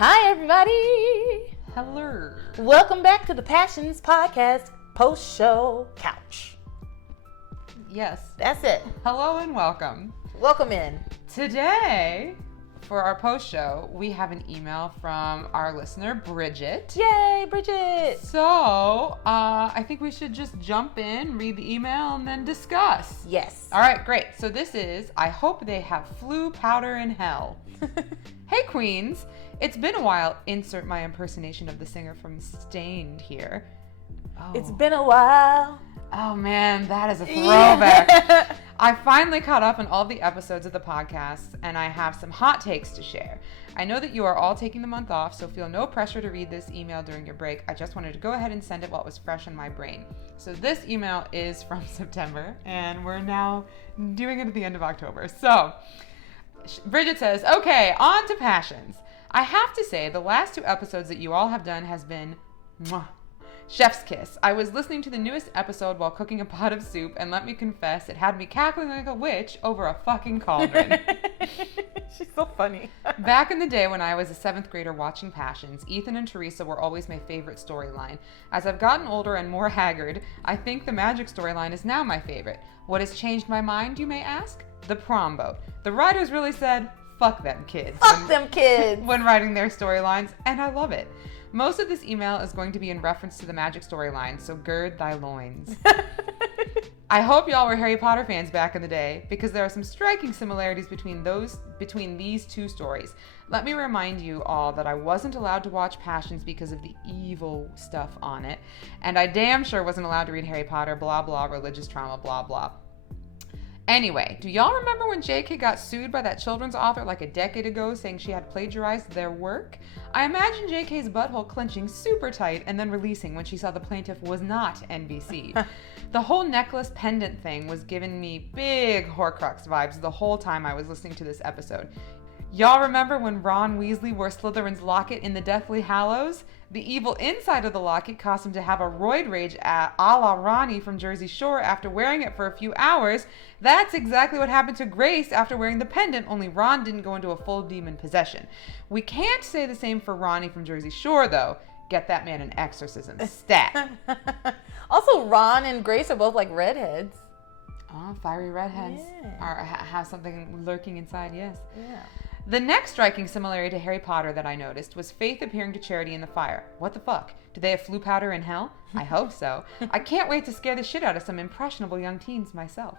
Hi, everybody. Hello. Welcome back to the Passions Podcast post-show couch. Yes. That's it. Hello and welcome. Welcome in. Today, for our post-show, we have an email from our listener, Bridget. Yay, Bridget. So, I think we should just jump in, read the email, and then discuss. Yes. All right, great. So this is, I hope they have flu powder in hell. Hey, Queens. It's been a while. Insert my impersonation of the singer from Stained here. Oh. It's been a while. Oh man, that is a throwback. Yeah. I finally caught up on all the episodes of the podcast, and I have some hot takes to share. I know that you are all taking the month off, so feel no pressure to read this email during your break. I just wanted to go ahead and send it while it was fresh in my brain. So this email is from September, and we're now doing it at the end of October. So Bridget says, okay, on to passions. I have to say, the last two episodes that you all have done has been mwah, chef's kiss. I was listening to the newest episode while cooking a pot of soup, and let me confess, it had me cackling like a witch over a fucking cauldron. She's so funny. Back in the day when I was a 7th grader watching Passions, Ethan and Theresa were always my favorite storyline. As I've gotten older and more haggard, I think the magic storyline is now my favorite. What has changed my mind, you may ask? The prom boat. The writers really said, fuck them kids. Fuck them kids. When writing their storylines, and I love it. Most of this email is going to be in reference to the magic storyline, so gird thy loins. I hope y'all were Harry Potter fans back in the day, because there are some striking similarities between these two stories. Let me remind you all that I wasn't allowed to watch Passions because of the evil stuff on it, and I damn sure wasn't allowed to read Harry Potter, blah blah, religious trauma, blah blah. Anyway, do y'all remember when JK got sued by that children's author like a decade ago saying she had plagiarized their work? I imagine JK's butthole clenching super tight and then releasing when she saw the plaintiff was not NBC. The whole necklace pendant thing was giving me big Horcrux vibes the whole time I was listening to this episode. Y'all remember when Ron Weasley wore Slytherin's locket in the Deathly Hallows? The evil inside of the locket caused him to have a roid rage a la Ronnie from Jersey Shore after wearing it for a few hours. That's exactly what happened to Grace after wearing the pendant, only Ron didn't go into a full demon possession. We can't say the same for Ronnie from Jersey Shore, though. Get that man an exorcism stat. Also, Ron and Grace are both like redheads. Oh, fiery redheads have something lurking inside, yes. Yeah. The next striking similarity to Harry Potter that I noticed was Faith appearing to Charity in the fire. What the fuck? Do they have flu powder in hell? I hope so. I can't wait to scare the shit out of some impressionable young teens myself.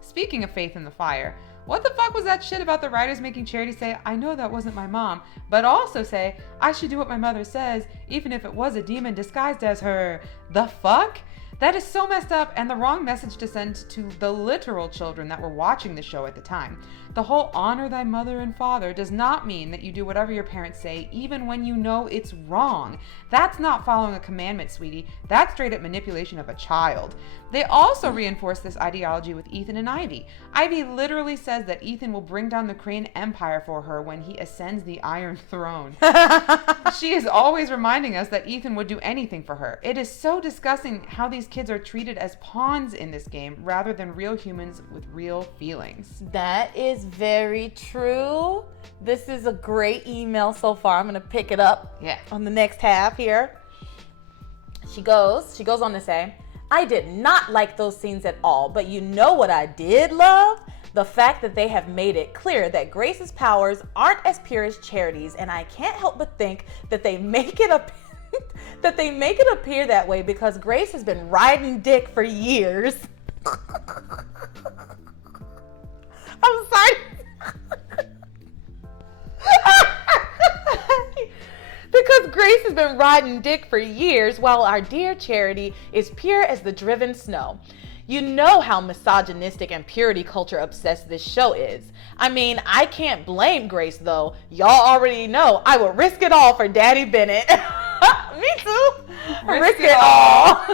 Speaking of Faith in the fire, what the fuck was that shit about the writers making Charity say, I know that wasn't my mom, but also say, I should do what my mother says, even if it was a demon disguised as her? The fuck? That is so messed up and the wrong message to send to the literal children that were watching the show at the time. The whole honor thy mother and father does not mean that you do whatever your parents say, even when you know it's wrong. That's not following a commandment, sweetie. That's straight up manipulation of a child. They also reinforce this ideology with Ethan and Ivy. Ivy literally says that Ethan will bring down the Crane Empire for her when he ascends the Iron Throne. She is always reminding us that Ethan would do anything for her. It is so disgusting how these kids are treated as pawns in this game rather than real humans with real feelings. That is very true. This is a great email so far. I'm going to pick it up on the next half here. She goes on to say, I did not like those scenes at all, but you know what I did love? The fact that they have made it clear that Grace's powers aren't as pure as Charity's, and I can't help but think that they make it appear that way because Grace has been riding dick for years. I'm sorry. Because Grace has been riding dick for years while our dear Charity is pure as the driven snow. You know how misogynistic and purity culture obsessed this show is. I mean, I can't blame Grace though. Y'all already know I will risk it all for Daddy Bennett. Me too. Risk it all.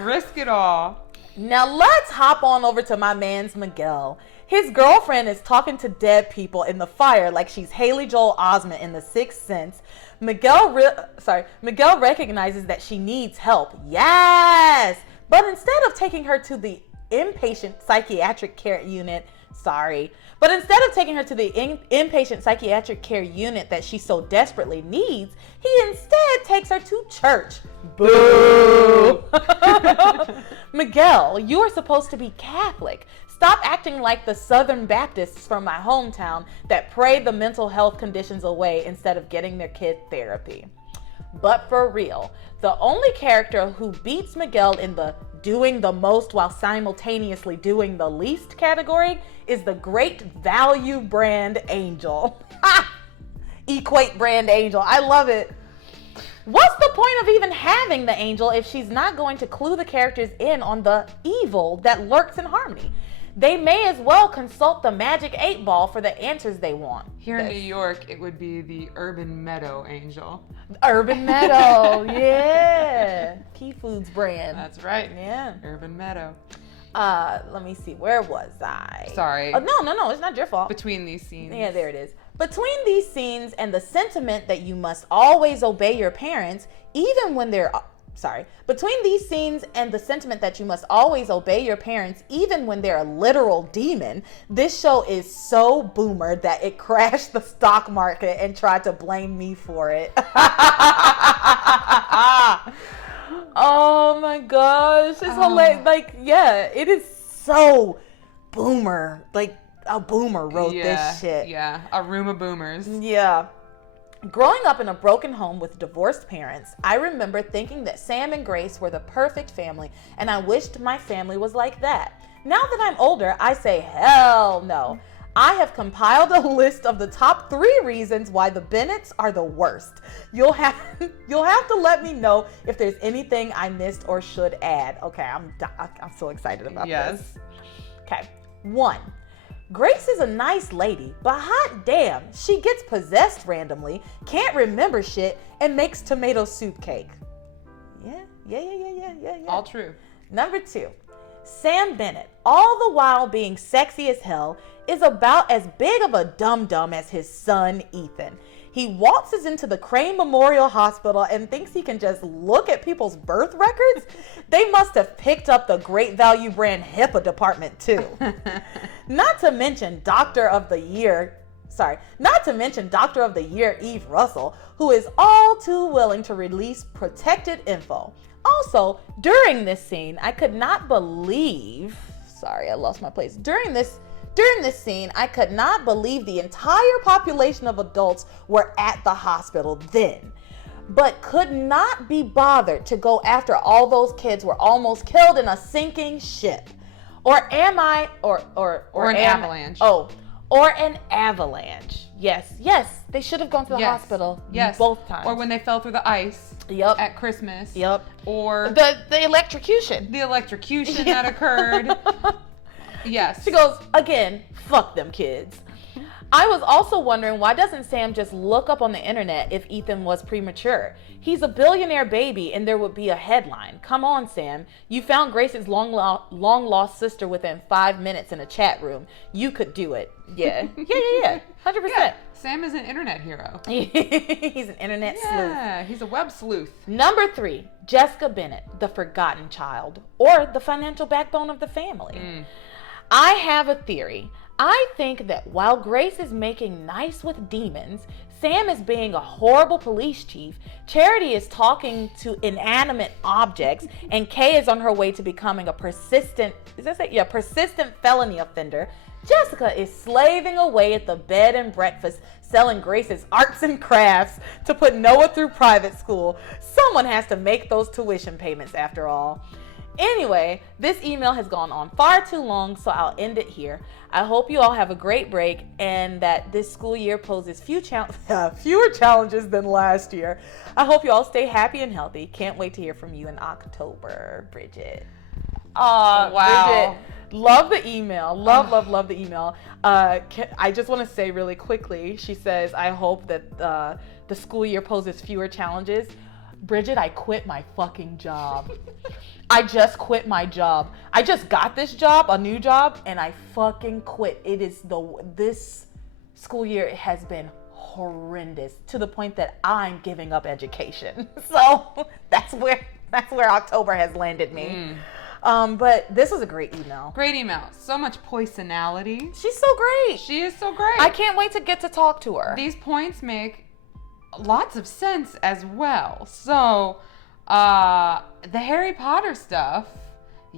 Risk it all. Now let's hop on over to my man's Miguel. His girlfriend is talking to dead people in the fire like she's Haley Joel Osment in The Sixth Sense. Miguel recognizes that she needs help. Yes! But instead of taking her to the inpatient psychiatric care unit, Sorry. But instead of taking her to the inpatient psychiatric care unit that she so desperately needs, he instead takes her to church. Boo! Miguel, you are supposed to be Catholic. Stop acting like the Southern Baptists from my hometown that pray the mental health conditions away instead of getting their kid therapy. But for real, the only character who beats Miguel in the doing the most while simultaneously doing the least category is the great value brand Angel. Equate brand Angel. I love it. What's the point of even having the Angel if she's not going to clue the characters in on the evil that lurks in Harmony? They may as well consult the Magic 8 Ball for the answers they want. Here in New York, it would be the Urban Meadow Angel. Urban Meadow, yeah. Key Foods brand. That's right. Yeah. Urban Meadow. Let me see. Where was I? Sorry. Oh, no. It's not your fault. Between these scenes. Yeah, there it is. Between these scenes and the sentiment that you must always obey your parents, even when they're... Between these scenes and the sentiment that you must always obey your parents, even when they're a literal demon, this show is so boomer that it crashed the stock market and tried to blame me for it. Oh my gosh. It's hilarious. Like, yeah, it is so boomer. Like, a boomer wrote this shit. Yeah, a room of boomers. Yeah. Growing up in a broken home with divorced parents, I remember thinking that Sam and Grace were the perfect family, and I wished my family was like that. Now that I'm older, I say, hell no. I have compiled a list of the top 3 reasons why the Bennetts are the worst. You'll have to let me know if there's anything I missed or should add. Okay, I'm so excited about this. Okay, 1. Grace is a nice lady, but hot damn, she gets possessed randomly, can't remember shit, and makes tomato soup cake. Yeah. All true. Number 2, Sam Bennett, all the while being sexy as hell, is about as big of a dum-dum as his son, Ethan. He waltzes into the Crane Memorial Hospital and thinks he can just look at people's birth records. They must have picked up the Great Value brand HIPAA department too. Not to mention Doctor of the Year Eve Russell, who is all too willing to release protected info. Also, during this scene, I could not believe, During this scene, I could not believe the entire population of adults were at the hospital then, but could not be bothered to go after all those kids were almost killed in a sinking ship. Or am I, or an avalanche. Or an avalanche. Yes, they should have gone to the hospital. Yes. Both times. Or when they fell through the ice. Yep. At Christmas. Yep. Or the electrocution. The electrocution that occurred. Yes. She goes, again, fuck them kids. I was also wondering, why doesn't Sam just look up on the internet if Ethan was premature? He's a billionaire baby and there would be a headline. Come on, Sam. You found Grace's long lost sister within 5 minutes in a chat room. You could do it. Yeah. 100%. Yeah. Sam is an internet hero. He's an internet sleuth. Yeah, he's a web sleuth. Number 3, Jessica Bennett, the forgotten child, or the financial backbone of the family. I have a theory. I think that while Grace is making nice with demons, Sam is being a horrible police chief, Charity is talking to inanimate objects, and Kay is on her way to becoming a persistent felony offender, Jessica is slaving away at the bed and breakfast selling Grace's arts and crafts to put Noah through private school. Someone has to make those tuition payments after all. Anyway, this email has gone on far too long, so I'll end it here. I hope you all have a great break and that this school year poses fewer challenges than last year. I hope you all stay happy and healthy. Can't wait to hear from you in October, Bridget. Wow. Bridget, love the email. Love the email. I just want to say really quickly, she says, I hope that the school year poses fewer challenges. Bridget, I quit my fucking job. I just quit my job. I just got this job, a new job, and I fucking quit. This school year has been horrendous to the point that I'm giving up education. So that's where October has landed me. But this was a great email. Great email. So much poisonality. She's so great. She is so great. I can't wait to get to talk to her. These points make lots of sense as well. So, the Harry Potter stuff,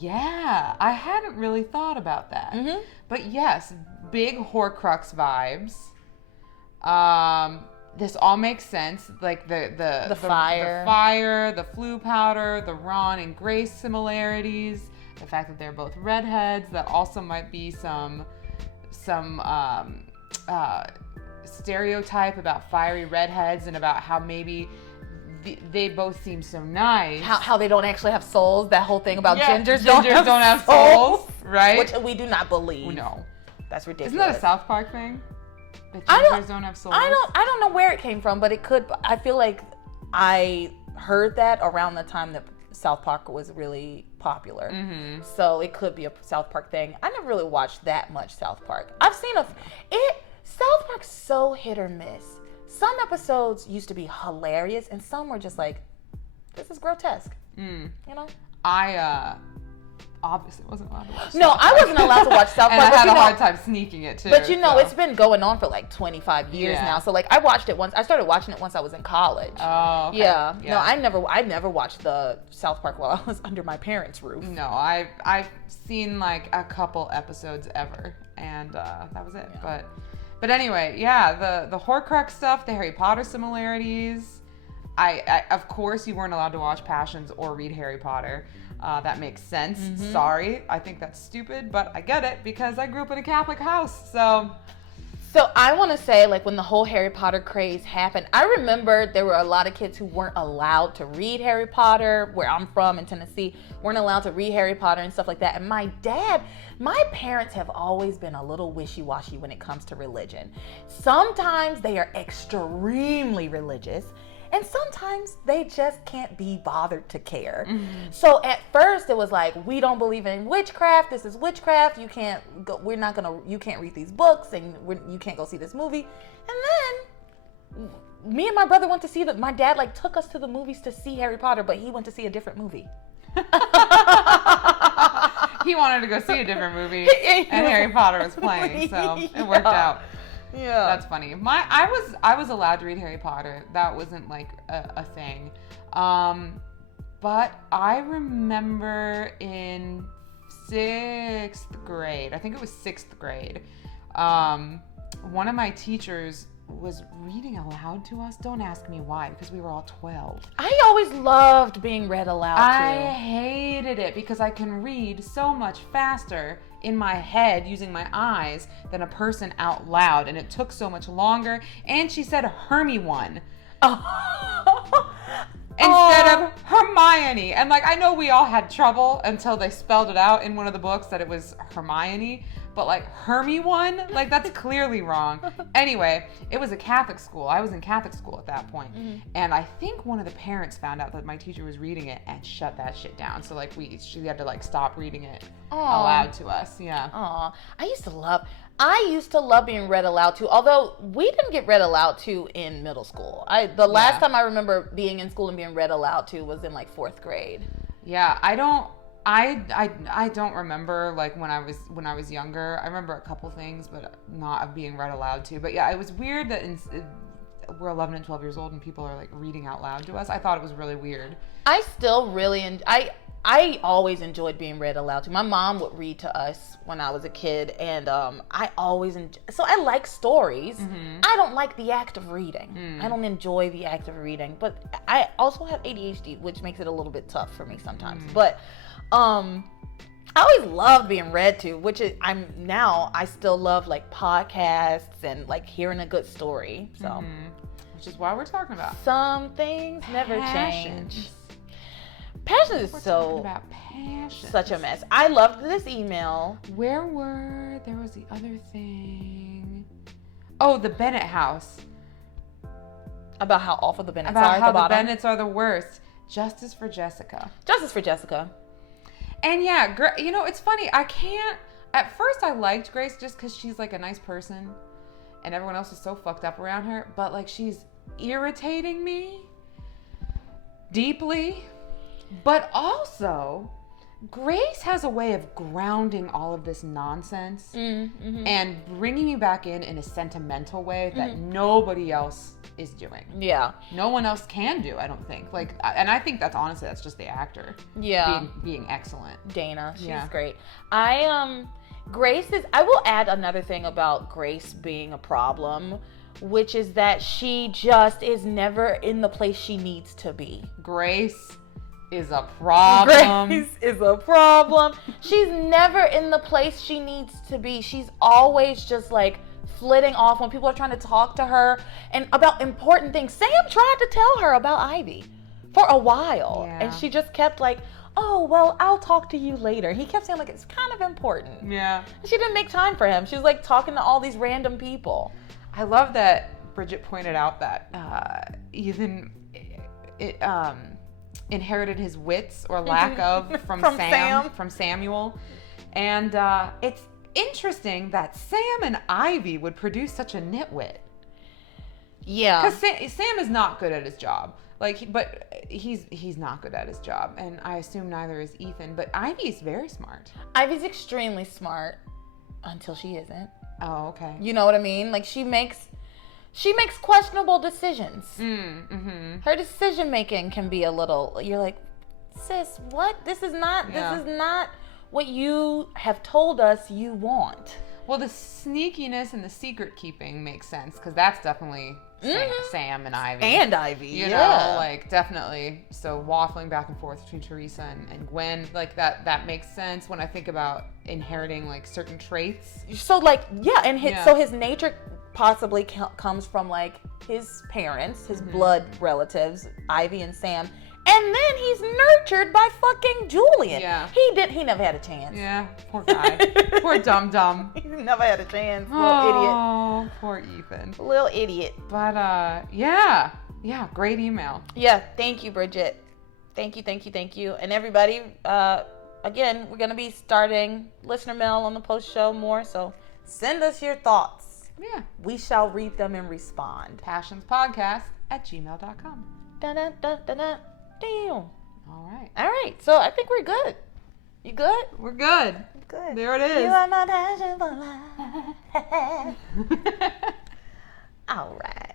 yeah, I hadn't really thought about that. Mm-hmm. But yes, big Horcrux vibes. This all makes sense. Like the fire, the flu powder, the Ron and Grace similarities, the fact that they're both redheads, that also might be some stereotype about fiery redheads and about how maybe they both seem so nice. How they don't actually have souls. That whole thing about gingers don't have souls, right? Which we do not believe. No, that's ridiculous. Isn't that a South Park thing? That gingers don't have souls. I don't know where it came from, but it could. I feel like I heard that around the time that South Park was really popular. Mm-hmm. So it could be a South Park thing. I never really watched that much South Park. I've seen South Park's so hit or miss. Some episodes used to be hilarious, and some were just like, this is grotesque. You know? I obviously wasn't allowed to watch No, I wasn't allowed to watch South Park. And I had a hard time sneaking it, too. But it's been going on for like 25 years now. So like, I watched it once. I started watching it once I was in college. Oh, okay. Yeah. No, I never watched the South Park while I was under my parents' roof. No, I've seen like a couple episodes ever, and that was it. Yeah. But anyway, yeah, the Horcrux stuff, the Harry Potter similarities. I of course you weren't allowed to watch Passions or read Harry Potter. That makes sense. Mm-hmm. Sorry, I think that's stupid, but I get it because I grew up in a Catholic house. So I want to say, like, when the whole Harry Potter craze happened, I remember there were a lot of kids who weren't allowed to read Harry Potter. Where I'm from in Tennessee, weren't allowed to read Harry Potter and stuff like that. And my parents have always been a little wishy-washy when it comes to religion. Sometimes they are extremely religious, and sometimes they just can't be bothered to care. Mm-hmm. So at first it was like, we don't believe in witchcraft. This is witchcraft. You can't go, you can't read these books, and you can't go see this movie. And then me and my brother went to see my dad like took us to the movies to see Harry Potter, but he went to see a different movie. He wanted to go see a different movie, and Harry Potter was playing, so it worked out. Yeah, that's funny. I was allowed to read Harry Potter. That wasn't like a thing. But I remember in 6th grade, I think it was 6th grade, one of my teachers was reading aloud to us. Don't ask me why, because we were all 12. I always loved being read aloud to. I hated it because I can read so much faster in my head using my eyes than a person out loud, and it took so much longer. And she said Hermione instead of Hermione. And like, I know we all had trouble until they spelled it out in one of the books that it was Hermione. But like Hermione, like that's clearly wrong. Anyway, it was a Catholic school. I was in Catholic school at that point. Mm-hmm. And I think one of the parents found out that my teacher was reading it and shut that shit down. So like she had to like stop reading it aloud to us. Yeah. Aw. I used to love being read aloud to, although we didn't get read aloud to in middle school. The last time I remember being in school and being read aloud to was in like 4th grade. Yeah, I don't remember like when I was younger. I remember a couple things, but not of being read aloud to. But yeah, it was weird that we're 11 and 12 years old and people are like reading out loud to us. I thought it was really weird. I still really I always enjoyed being read aloud to. My mom would read to us when I was a kid, and I like stories. Mm-hmm. I don't like the act of reading. I don't enjoy the act of reading, but I also have ADHD, which makes it a little bit tough for me sometimes. But I always loved being read to, I still love like podcasts and like hearing a good story. So, which is why we're talking about some things never change. Passion is such a mess. I loved this email. There was the other thing. Oh, the Bennett house. About how awful the Bennetts are. About how the Bennetts are the worst. Justice for Jessica. And yeah, it's funny. At first I liked Grace just because she's like a nice person and everyone else is so fucked up around her. But like, she's irritating me deeply. But also, Grace has a way of grounding all of this nonsense and bringing you back in a sentimental way that nobody else is doing. Yeah. No one else can do, I don't think. Like, and I think that's honestly, that's just the actor. Yeah. Being excellent. Dana, she's great. Grace is, I will add another thing about Grace being a problem, which is that she just is never in the place she needs to be. Grace is a problem. Grace is a problem. She's never in the place she needs to be. She's always just like flitting off when people are trying to talk to her and about important things. Sam tried to tell her about Ivy for a while, and she just kept like, oh, well, I'll talk to you later. He kept saying like, it's kind of important. Yeah. And she didn't make time for him. She was like talking to all these random people. I love that Bridget pointed out that Ethan inherited his wits or lack of from Samuel. And it's interesting that Sam and Ivy would produce such a nitwit. Yeah. Because Sam is not good at his job. But he's not good at his job, and I assume neither is Ethan. But Ivy's very smart. Ivy's extremely smart until she isn't. Oh, okay. You know what I mean? Like she makes questionable decisions. Her decision making can be a little. You're like, sis, what? This is not what you have told us you want. Well, the sneakiness and the secret keeping makes sense because that's definitely Sam and Ivy. And Ivy, you know, like definitely. So waffling back and forth between Theresa and Gwen, like that makes sense when I think about inheriting like certain traits. So like, so his nature possibly comes from like his parents, his blood relatives, Ivy and Sam. And then he's nurtured by fucking Julian. Yeah. He never had a chance. Yeah, poor guy. Poor dum-dum. He never had a chance, little idiot. Oh, poor Ethan. Little idiot. But, yeah, great email. Yeah, thank you, Bridget. Thank you. And everybody, again, we're going to be starting listener mail on the post show more, so send us your thoughts. Yeah. We shall read them and respond. passionspodcast@gmail.com. Da-da-da-da-da. Damn. All right. So I think we're good. You good? We're good. Good. There it is. You are my passion for life. All right.